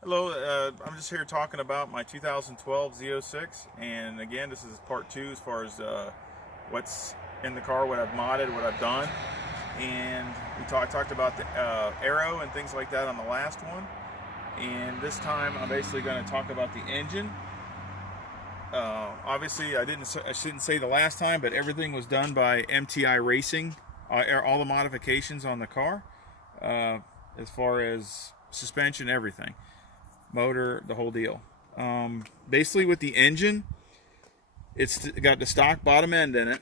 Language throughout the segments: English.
Hello, I'm just here talking about my 2012 ZO6, and again, this is part two as far as what's in the car, what I've modded, what I've done, and I talked about the aero and things like that on the last one, and this time I'm basically going to talk about the engine. Obviously, I shouldn't say the last time, but everything was done by MTI Racing, all the modifications on the car, as far as suspension, everything. Motor, the whole deal. Basically with the engine, it's got the stock bottom end in it,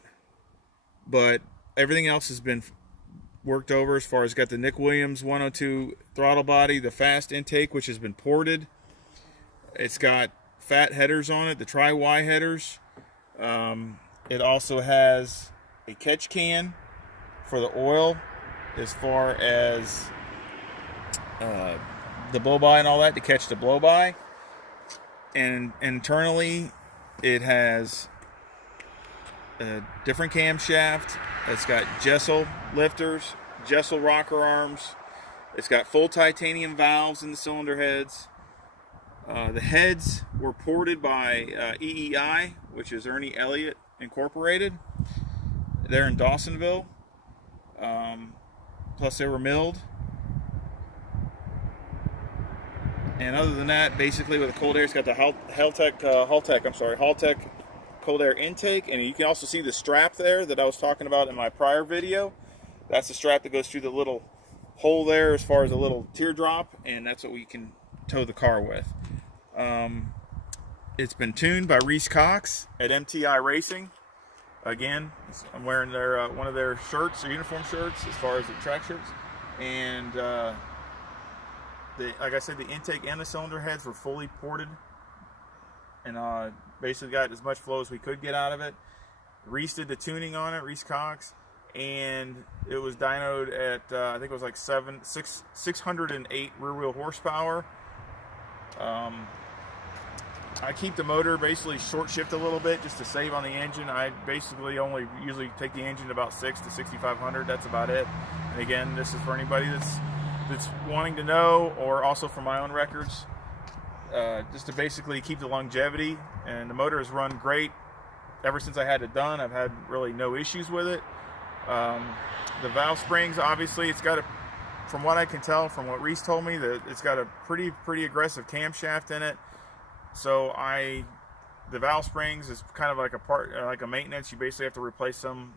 but everything else has been worked over as far as got the Nick Williams 102 throttle body, the fast intake, which has been ported. It's got fat headers on it, the tri-Y headers. It also has a catch can for the oil as far as the blow-by and all that to catch the blow-by. And internally it has a different camshaft. It's got Jessel lifters, Jessel rocker arms. It's got full titanium valves in the cylinder heads. The heads were ported by EEI, which is Ernie Elliott Incorporated. They're in Dawsonville. Plus they were milled. And other than that, basically with the cold air, it's got the Haltech cold air intake, and you can also see the strap there that I was talking about in my prior video. That's the strap that goes through the little hole there as far as a little teardrop, and that's what we can tow the car with. It's been tuned by Reese Cox at MTI Racing. Again, I'm wearing their one of their shirts, their uniform shirts, as far as the track shirts, and like I said, the intake and the cylinder heads were fully ported, and basically got as much flow as we could get out of it. Reese did the tuning on it, Reese Cox, and it was dynoed at I think it was like 608 rear wheel horsepower. I keep the motor basically short shift a little bit just to save on the engine. I basically only usually take the engine to about 6 to 6,500. That's about it. And again, this is for anybody that's wanting to know, or also for my own records, just to basically keep the longevity. And the motor has run great ever since I had it done. I've had really no issues with it. The valve springs, obviously, it's got from what I can tell, from what Reese told me, that it's got a pretty aggressive camshaft in it. So the valve springs is kind of like like a maintenance. You basically have to replace them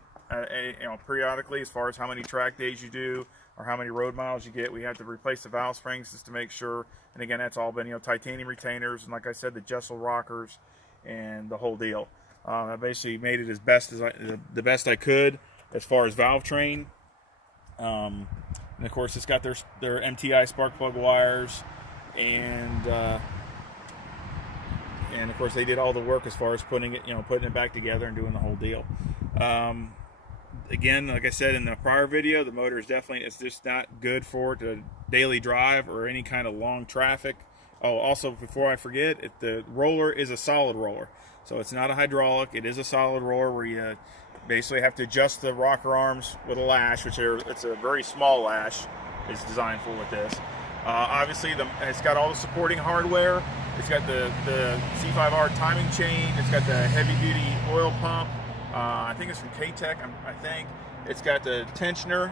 periodically, as far as how many track days you do or how many road miles you get. We have to replace the valve springs just to make sure. And again, that's all been titanium retainers, and like I said, the Jessel rockers and the whole deal. I basically made it as best as the best I could as far as valve train. And of course, it's got their MTI spark plug wires, and of course they did all the work as far as putting it back together and doing the whole deal. Again, like I said in the prior video, the motor is it's just not good for the daily drive or any kind of long traffic. Oh, also, before I forget, the roller is a solid roller. So it's not a hydraulic, it is a solid roller where you basically have to adjust the rocker arms with a lash, it's a very small lash it's designed for with this. Obviously, it's got all the supporting hardware. It's got the C5R timing chain. It's got the heavy-duty oil pump. I think it's from K-Tech, I think. It's got the tensioner,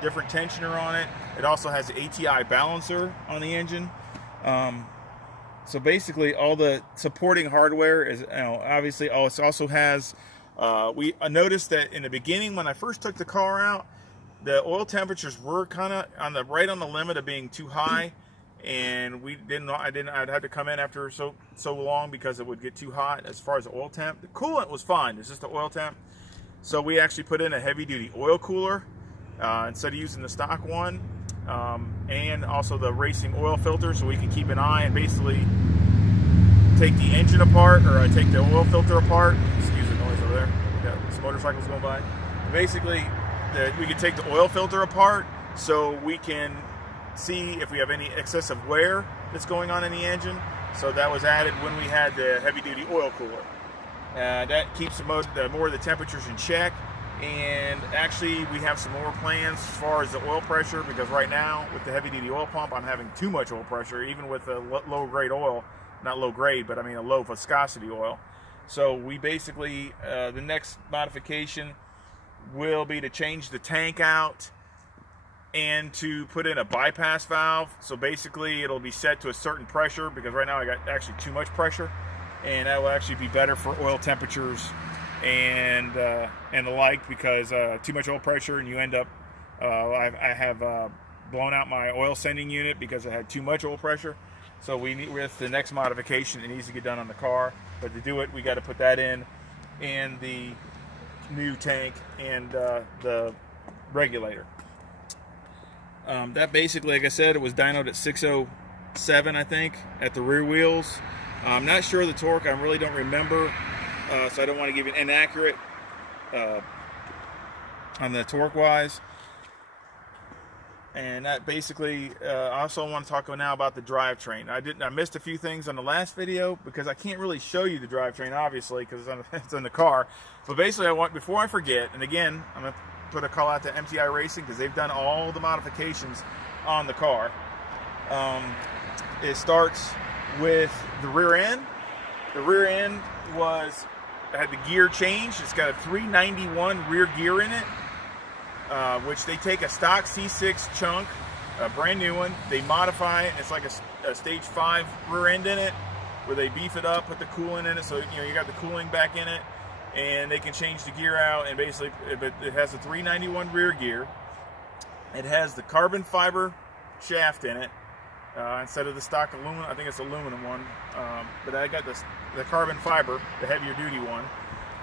different tensioner on it. It also has the ATI balancer on the engine. So basically, all the supporting hardware is, obviously, it also has, I noticed that in the beginning when I first took the car out, the oil temperatures were kind of right on the limit of being too high, and I'd have to come in after so long because it would get too hot as far as the oil temp. The coolant was fine, it's just the oil temp. So we actually put in a heavy duty oil cooler instead of using the stock one, and also the racing oil filter, so we can keep an eye and basically take the engine apart, or take the oil filter apart. Excuse the noise over there, we got some motorcycles going by. Basically, we can take the oil filter apart so we can see if we have any excessive wear that's going on in the engine. So that was added when we had the heavy-duty oil cooler. That keeps more of the temperatures in check, And actually we have some more plans as far as the oil pressure, because right now with the heavy duty oil pump I'm having too much oil pressure, even with the low grade oil, not low grade, but I mean a low viscosity oil. So we basically, the next modification will be to change the tank out and to put in a bypass valve. So basically it'll be set to a certain pressure, because right now I got actually too much pressure, and that will actually be better for oil temperatures and the like, because too much oil pressure and you end up, I have blown out my oil sending unit because I had too much oil pressure. So we need, with the next modification, it needs to get done on the car, but to do it we got to put that in the new tank and the regulator. That basically, like I said, it was dynoed at 607, I think, at the rear wheels. I'm not sure of the torque, I really don't remember, so I don't want to give you an inaccurate on the torque wise. And that basically, I also want to talk now about the drivetrain. I missed a few things on the last video because I can't really show you the drivetrain, obviously, because it's in the car. But basically, before I forget, and again, I'm going to put a call out to MTI Racing because they've done all the modifications on the car. It starts with the rear end. The rear end had the gear change. It's got a 391 rear gear in it. Which they take a stock C6 chunk, a brand new one, they modify it. It's like a stage 5 rear end in it, where they beef it up, put the coolant in it, so you got the cooling back in it, and they can change the gear out. And basically it has a 391 rear gear. It has the carbon fiber shaft in it instead of the stock aluminum. I think it's aluminum one, but I got the carbon fiber, the heavier duty one.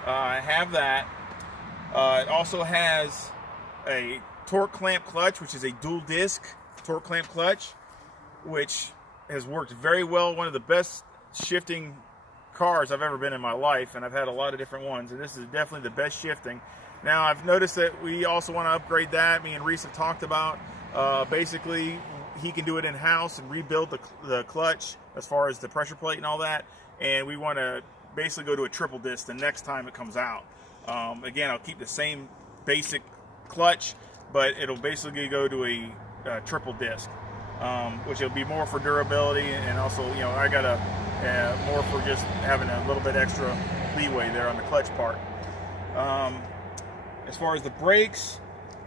I have that. It also has a torque clamp clutch, which is a dual disc torque clamp clutch, which has worked very well. One of the best shifting cars I've ever been in my life, and I've had a lot of different ones, and this is definitely the best shifting. Now I've noticed that we also want to upgrade that. Me and Reese have talked about basically he can do it in-house and rebuild the clutch as far as the pressure plate and all that, and we want to basically go to a triple disc the next time it comes out. Again, I'll keep the same basic clutch, but it'll basically go to a triple disc, which will be more for durability, and also, I got more for just having a little bit extra leeway there on the clutch part. As far as the brakes,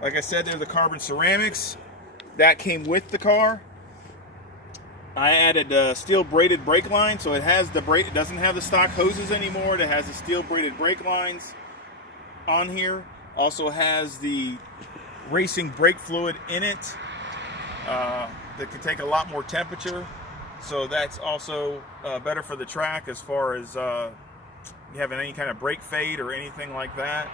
like I said, they're the carbon ceramics that came with the car. I added steel braided brake lines, so it has it doesn't have the stock hoses anymore. It has the steel braided brake lines on here. Also has the racing brake fluid in it that can take a lot more temperature, so that's also better for the track as far as you having any kind of brake fade or anything like that.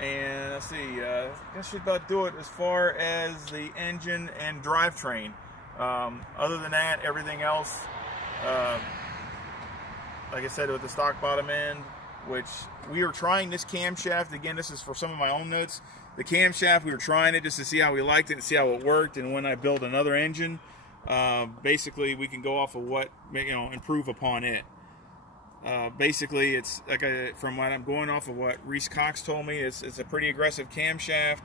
And let's see, that should about do it as far as the engine and drivetrain. Other than that, everything else, like I said, with the stock bottom end, which we are trying this camshaft. Again, this is for some of my own notes. The camshaft, we were trying it just to see how we liked it and see how it worked. And when I build another engine, basically we can go off of what, improve upon it. Basically, it's like from what I'm going off of what Reese Cox told me, it's a pretty aggressive camshaft,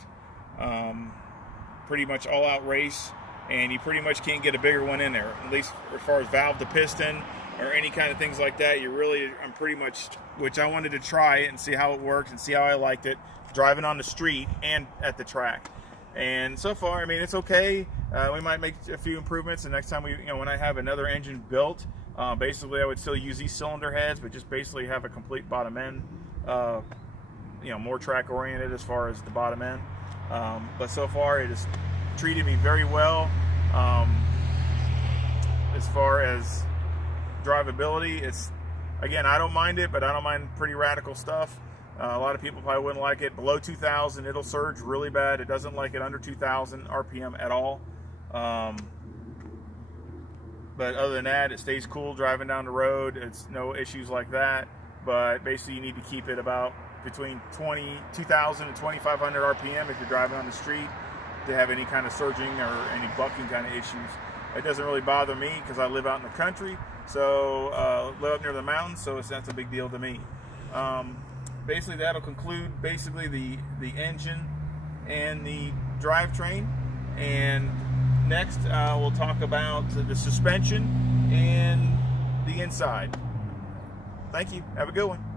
pretty much all-out race, and you pretty much can't get a bigger one in there. At least as far as valve to piston or any kind of things like that, I'm pretty much, which I wanted to try it and see how it worked and see how I liked it, driving on the street and at the track. And so far, I mean, it's okay. We might make a few improvements the next time when I have another engine built. Basically, I would still use these cylinder heads, but just basically have a complete bottom end, more track oriented as far as the bottom end. But so far, it has treated me very well. As far as drivability, again, I don't mind it, but I don't mind pretty radical stuff. A lot of people probably wouldn't like it. Below 2,000, it'll surge really bad. It doesn't like it under 2,000 RPM at all. But other than that, it stays cool driving down the road. It's no issues like that. But basically, you need to keep it about between 2,000 and 2,500 RPM if you're driving on the street to have any kind of surging or any bucking kind of issues. It doesn't really bother me because I live out in the country, so live up near the mountains, so that's a big deal to me. basically that'll conclude basically the engine and the drivetrain. And next we'll talk about the suspension and the inside. Thank you. Have a good one.